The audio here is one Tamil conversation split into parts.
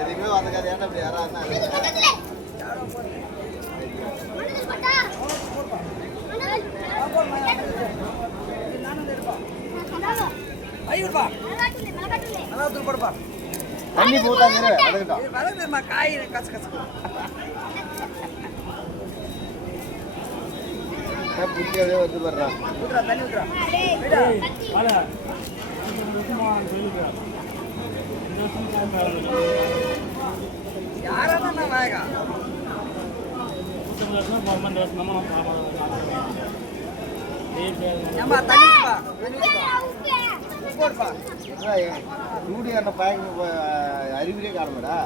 எதுவுமே வந்துக்காது. ஏன்னா அப்படி யாராவது தண்ணி போட்டாங்க காய் கச கச புத்தியாவே வந்து வர்றான். தண்ணி ஊத்துறா யாரா வேகா அறிவிலே காரணடா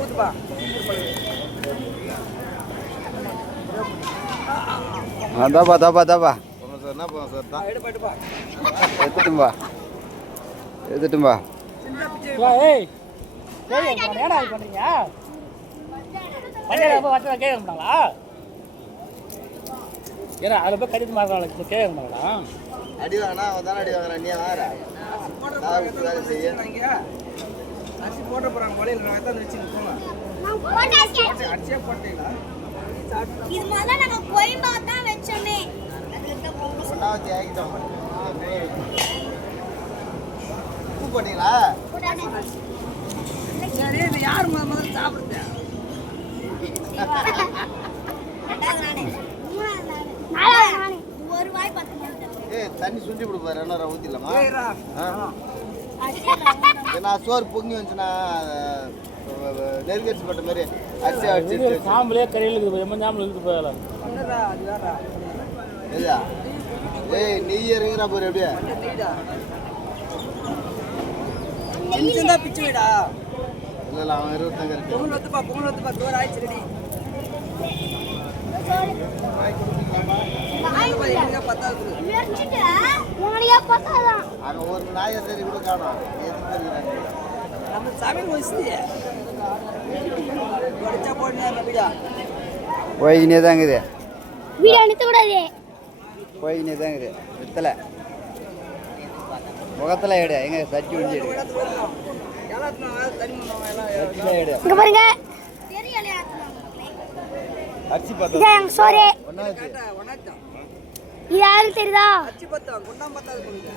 ஊத்துப்பா தாப்பா தாப்பா தாப்பா எடுத்துட்டும்பா எடுத்துட்டும்பா. ஏன்னா அதில் போய் கடித்து மாறாங்க கேட்க மாட்டாங்களா? அடி வாங்கினா அவன் தானே அடி வாங்குறான். நீ வேற வேலை செய்ய அரிசி போட்ட போறாங்க. கொலையில் தான் வச்சு அரிசியா போட்டீங்களா? இது மாதிரி நாங்கள் கோயம்பா தான் வச்சோமே. ஒன்றாவது ஆகிட்டோம். உப்பு போட்டீங்களா? சரி இது யார் முதல்ல சாப்பிடுது? ஒரு வாய் பத்து. தண்ணி சுண்டி கொடுப்பாரு. என்ன ஊற்றிடலாமா? நான் சோறு பொங்கி வந்துச்சுன்னா நெருங்கடிச்சு போட்ட மாதிரி அரிசி அடிச்சு சாம்பலே கரையில் இருக்குது. எம்மஞ்சாமல் இழுத்து போகலாம். இல்லையா? ஏய் நெய் இறங்குறா பாரு. எப்படியா பிச்சு விடா? இல்லை இல்லை அவன் 25 இருக்கு. பொங்கல் வத்துப்பா பொங்கல் வத்துப்பா. தோறு ஆயிடுச்சு ரெடி. ஒரு நாயசரி கூட காணும். நம்ம சமையல் போயினே தாங்குது. போயினே தாங்குது. வித்தலை முகத்தில் எடு. எங்க சட்டி உஞ்சி எடு. பாருங்க அரிசி பார்த்தா சோறு ஒன்னாச்சு. இது யாருக்கு தெரியுதா? அரிசி பார்த்தா குண்டாம் பார்த்தாது போகுது.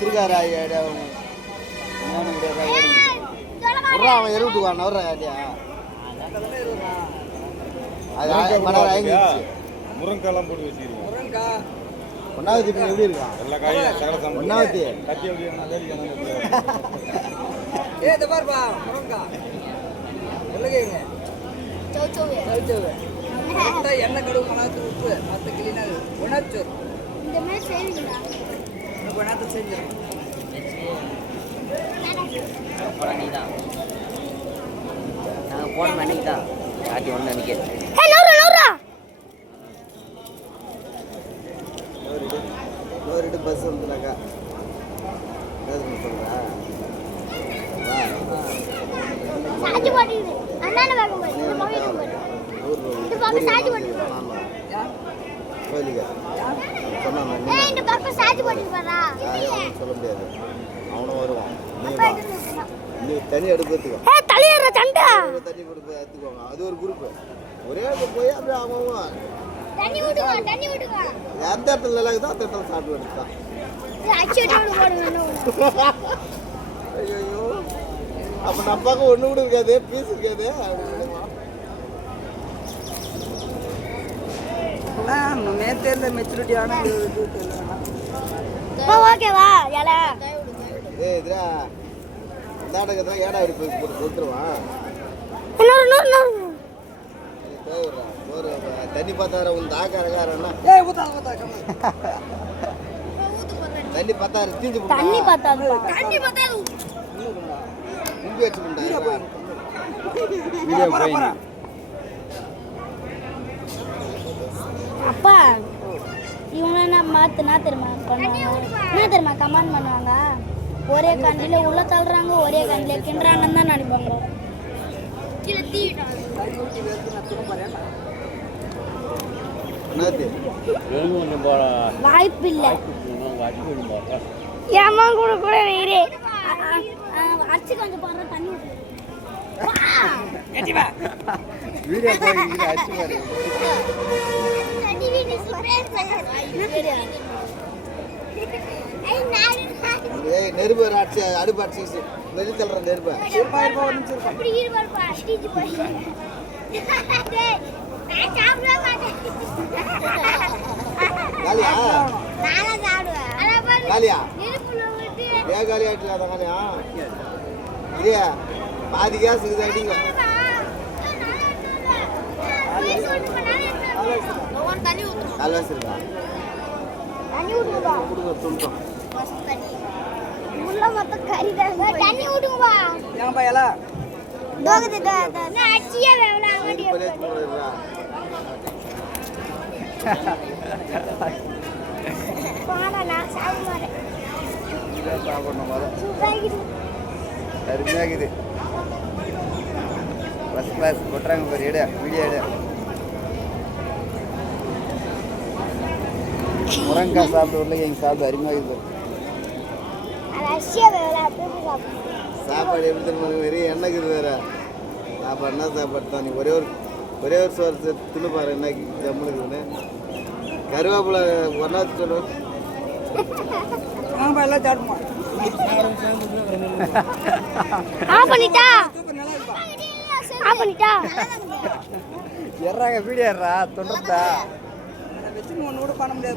திருக்காரா அவன் எருவிட்டு வாங்க வர்றா யாட்டியா? அது மணி ஆகிடுச்சு. முருங்காலாம் போட்டு வச்சுக்கிறீங்க. முருங்கா ஒன்னாவது இப்போ எப்படி இருக்கான்? எல்லா காயும் ஒன்னாவது கத்தி ஏ இந்த பாருப்பா முருங்கா சொல்லுங்க. எண்ணெய் கடுகு மணத்து உப்பு மற்ற கிளீனாக உணர்ச்சோறு இந்த மாதிரி செய்வீங்களா? உணர்த்து செஞ்சிடும். நீ தான் நாங்கள் போன அன்னைக்கு தான் காட்டி ஒன்று நினைக்கிறேன். ஒரு பஸ் வந்துனாக்கா சொல்றா சொல்ல முடியாது. அவனும் வருவான். நீ தனி எடுத்துக்கோ. தண்ணி கொடுத்து எடுத்துக்கோங்க. அது ஒரு குரூப். ஒரே போய் அப்படியே அவன் தண்ணி விடுங்க. எந்த இடத்துல இருக்குதோ அந்த இடத்துல சாப்பிட்டு வேண்டியதுதான். அச்சோட போடுங்க. ஐயோ அப்ப நப்பாக்க ஒண்ணு கூட இருக்காது, பீஸ் இருக்காது. நேற்று மெச்சூரிட்டியான ஓகேவா இல ஏய் இதுடா நாடகத்துல ஏடா இருக்கு போட்டு கொடுத்துருவான். இன்னொரு ஒரு தண்ணி பார்த்தார உன் தாக்காரக்காரன்னா தண்ணி பார்த்தாரு தீஞ்சு தண்ணி பார்த்தா மும்பி வச்சுக்கிட்டாரு. வீடியோ போய் அப்பா இவங்க என்ன மாத்துனா தெரியுமா பண்ணுவாங்க, என்ன தெரியுமா கமெண்ட் பண்ணுவாங்க, ஒரே கண்டில உள்ள தள்ளுறாங்க, ஒரே கண்டில கிண்டுறாங்கன்னு தான் நினைப்பாங்க. என்னது வாய்ப்பு இல்லை. ஏமா கூட கூட இரு அடிச்சு கொஞ்சம் போடுற தண்ணி வீடியோ போய் அடிச்சு பாரு. ஏய் நெருப்பு அடிச்சு அடுப்பு அடிச்சு வெளி தள்ளுற நெருப்பு. காலியா காலியா ஏன் காலி ஆயிட்டு அதான் காலியா இல்லையா பாதி கேஸ் இருக்குது அடிங்க. கால்வாசி இருக்கா கொடுங்க துண்டோம். தண்ணி விடுங்கப்பா. ஏன்பா எல்லாம் அச்சியா வேவலாம் சாப்பிடணும் அருமையாகுது. ஃபஸ்ட் கிளாஸ் கொட்டுறாங்க பாரு. எடு வீடியோ எடு. முருங்காய் சாப்பிட்டு உருளைக்கிழங்கு சாப்பிட்டு அருமையாகுது. சாப்பாடு எப்படி தெரியுமா வெறும் எண்ணெய்க்குது வேற சாப்பாடு. என்ன சாப்பாடு தான் நீ ஒரே ஒரு சோறு தின்னு பாரு என்ன ஜம்முனுக்குன்னு. கருவேப்பிலை ஒன்றா சொல்லு. ஏன்பா எல்லாம் சாப்பிடுமா எறாங்க வீடியோ எறா தொண்டா வச்சு ஒன்று கூட பண்ண முடியாது.